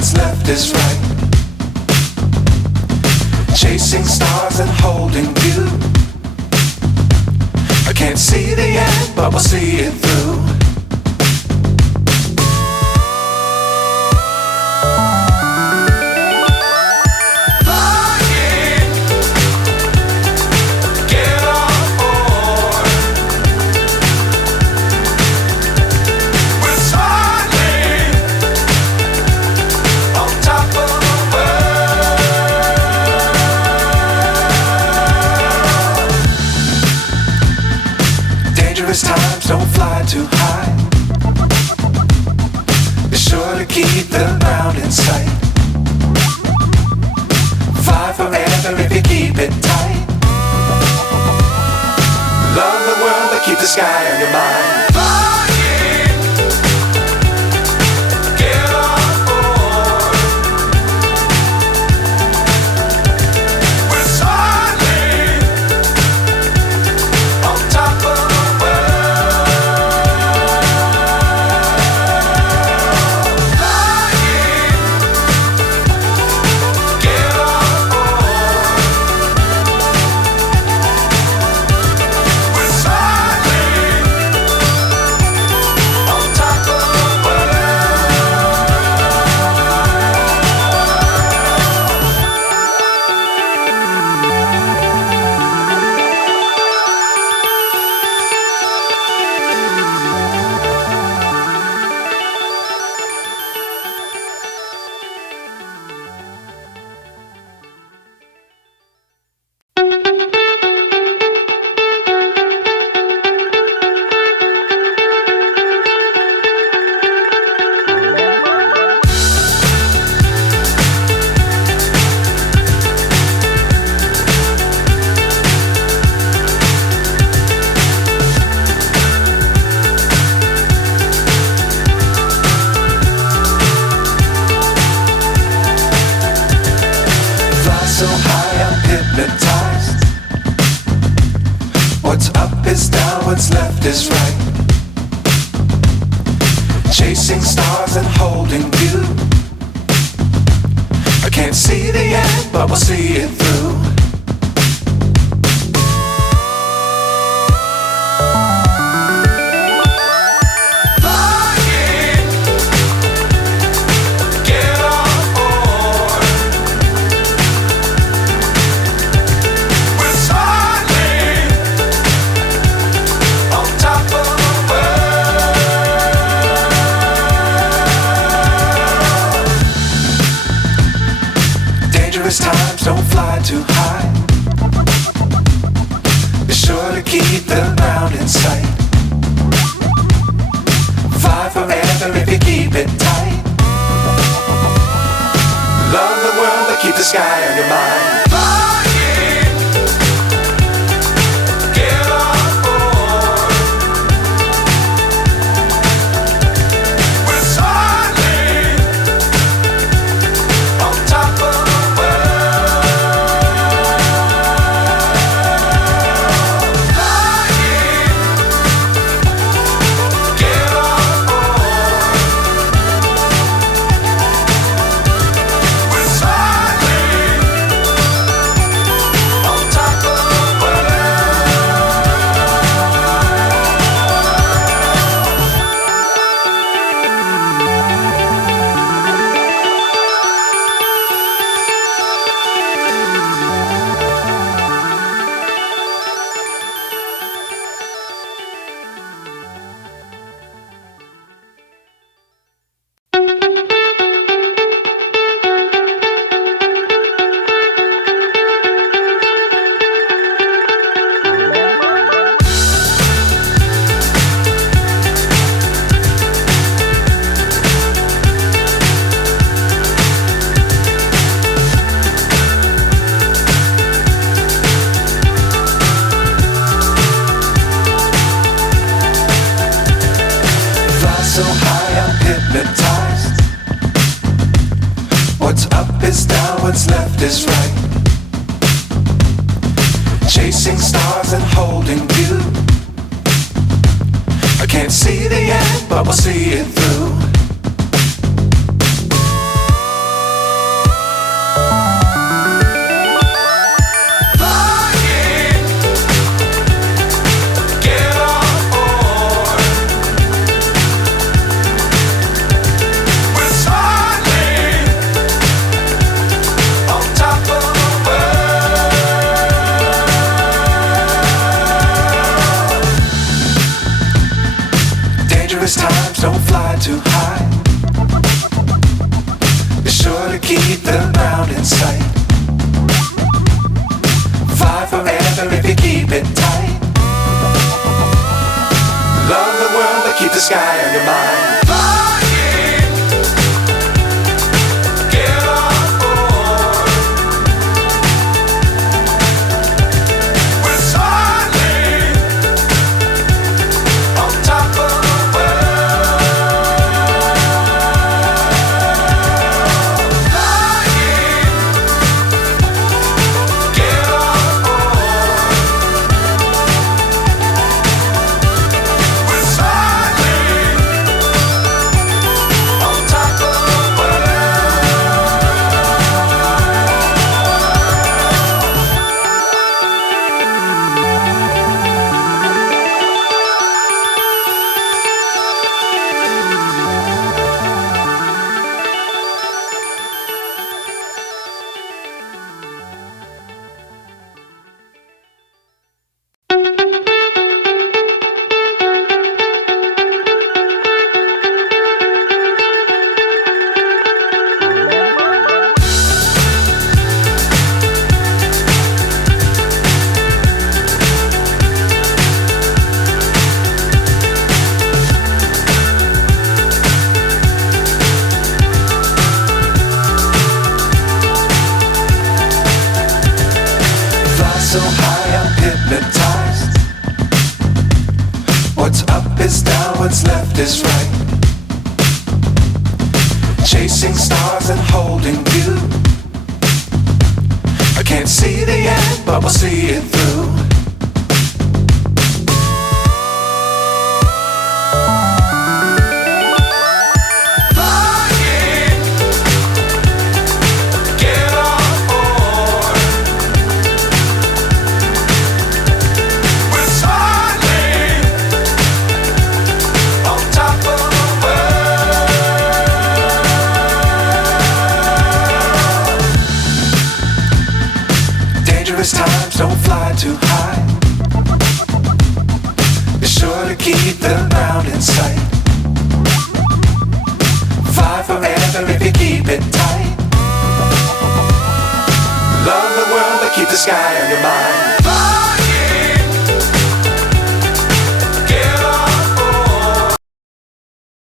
what's left is right. Chasing stars and holding you. I can't see the end, but we'll see it through. Times don't fly too high. Be sure to keep the ground in sight. Fly forever if you keep it tight. Love the world but keep the sky on your mind. So high I'm hypnotized. What's up is down, what's left is right. Chasing stars and holding you. I can't see the end, but we'll see it through. Times don't fly too high. Be sure to keep the ground in sight. Fly forever if you keep it tight. Love the world but keep the sky on your mind. So high I'm hypnotized. What's up is down, what's left is right. Chasing stars and holding you. I can't see the end, but we'll see it through. don't fly too high. Be sure to keep the ground in sight. Fly forever if you keep it tight. Love the world but keep the sky on your mind. Flying, get on board. We're soaring on top of the world. Flying, get on board. We're soaring on top of the world. Fly so high I'm hypnotized. What's up is down, what's left is right. Chasing stars and holding you. I can't see the end, but we'll see it through. Flying, get on board. We're soaring on top of the world. Dangerous times, don't fly too high. Be sure to keep the ground in sight. Fly forever if you keep it tight. Love the world but keep the sky